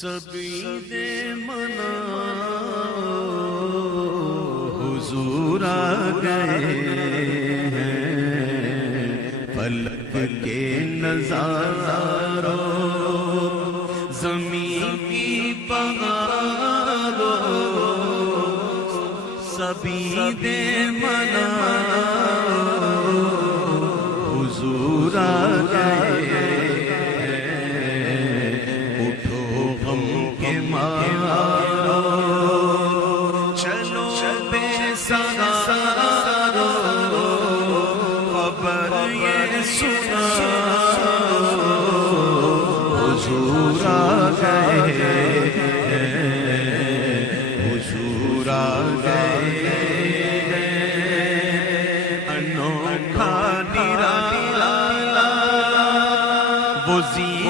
سبھی دے منا حضور آ گئے ہیں، فلک کے نظاروں زمین کی بہاروں، سبھی دے منا حضور آ گئے،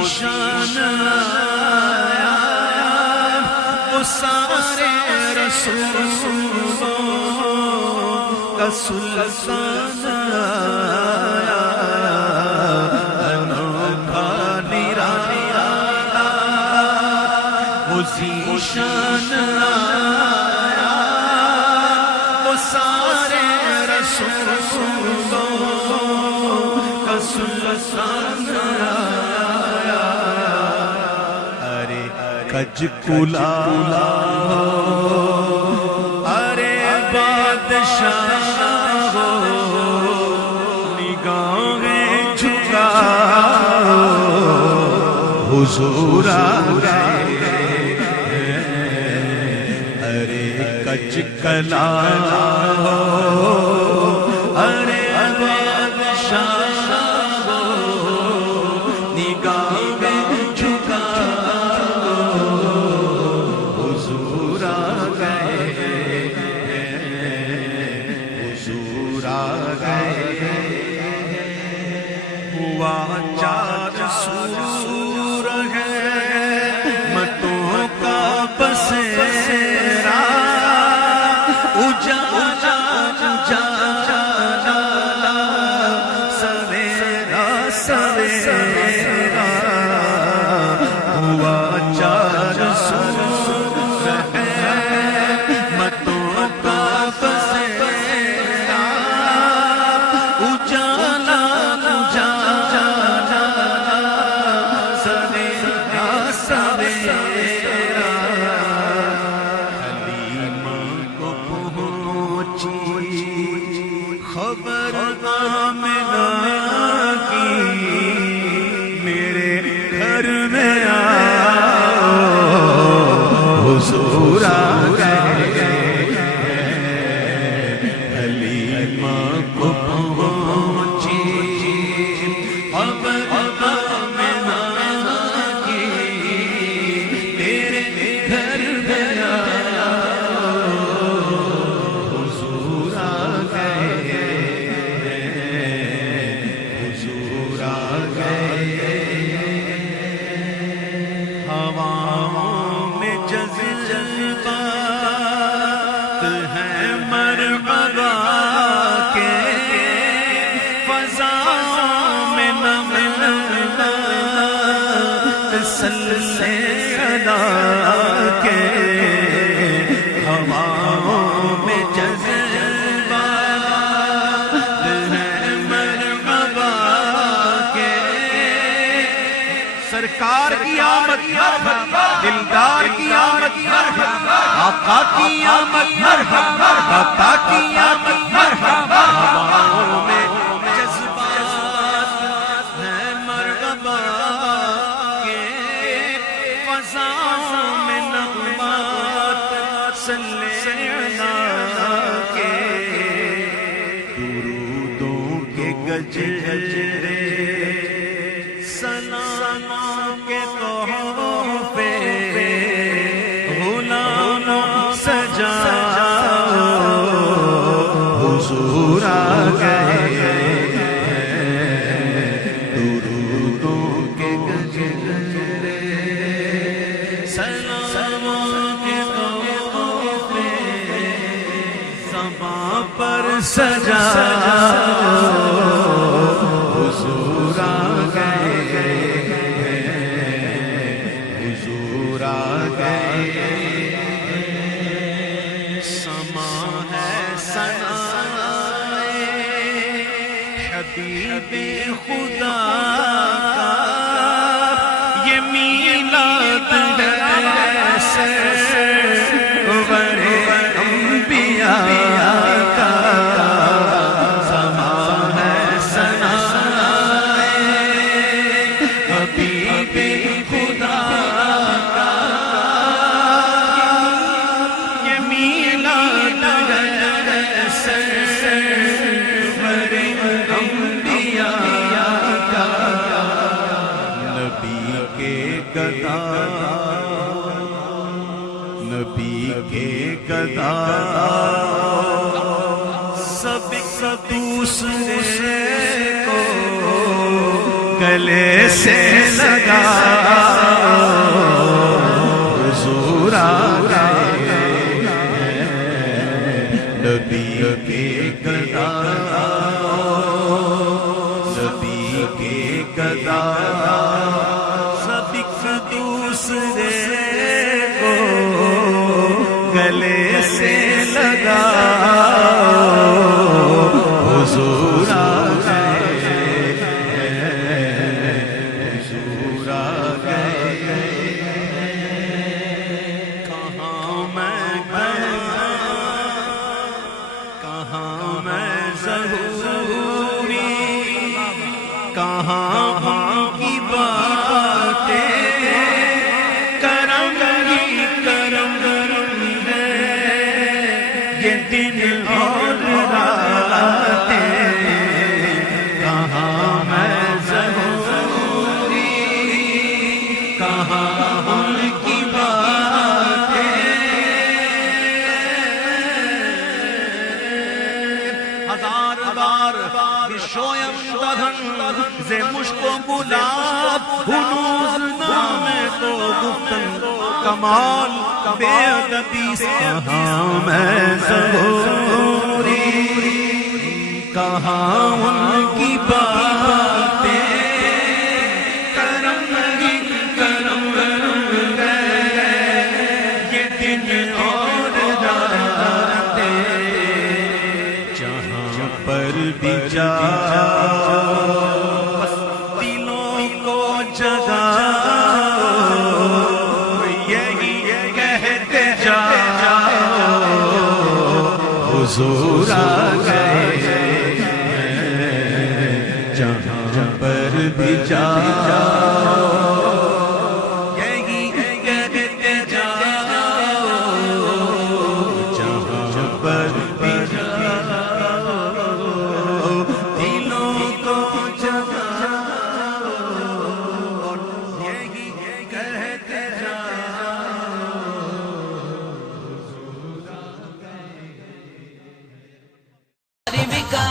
شان آیا وہ سارے رسولوں کا سلسلہ آیا، انوکھا نرالا وہ ذیشان آیا وہ سارے رسولوں کا سلسلہ آیا، کج کلا ارے بادشاہ ہو، نگاہیں جھکا حضور آ گئے، ارے کج کلا ہو ارے بادشاہ ہو، نگاہیں جھکا چار سور ہے متوں کا بسیرا، اجالا اجالا سویرا سویرا، ہوا چار سور ہے متوں کا بسیرا، اجالا خبر آمنہ کی میرے گھر میں آؤ، حضور آ گئے، حلیمہ کو پہنچی خبر آمنہ کی میرے گھر میں آؤ، حضور آ گئے، ہواؤں میں جذبات ہیں مرحبا کے، فضاؤں میں نغمات سلسلے ادا کے، ہواؤں میں جذبات ہیں مرحبا کے، سرکار کی آمد مرحبا، دلدار کی آمد مرحبا، آقا کی آمد مرحبا، داتا کی آمد مرحبا، ہواؤں میں جذبات ہیں مرحبا کے، فضاؤں میں نغمات سلسلے کے، درودوں کے گجرے سالانہ کے تحفے غلام سجا حضور آ گئے، خدا کا یہ میلاد ہے سرور انبیاء کا زمان ہے ثنا حبیب خدا کا یہ میلاد ہے سرور انبیاء کا نبی کے گدا نبی کے گدا سب دوسرے کو گلے سے لگا حضور آ گئے نبی کے گدا نبی کے گدا سب دوسرے کو گلے سے لگا حضور آ گئے حضور آ گئے کہاں میں ظہوری کہاں ان کی باتیں کرم ہی کرم ہے یہ دن اور راتیں کہاں میں ظہوری کہاں ان کی باتیں ہزار بار شویم دہن ز مشک و گلاب ہنوز نام تو گفتن کمال بے ادبی کہاں میں ظہوری کہاں ان کی باتیں کرم ہی کرم ہے یہ دن اور راتیں جہاں پر بھی جاؤ دلوں کو جگاؤ یہی کہتے جاؤ حضور آ گئے جہاں پر بھی جاؤ یہی کہتے جاؤ جہاں پر بھی کا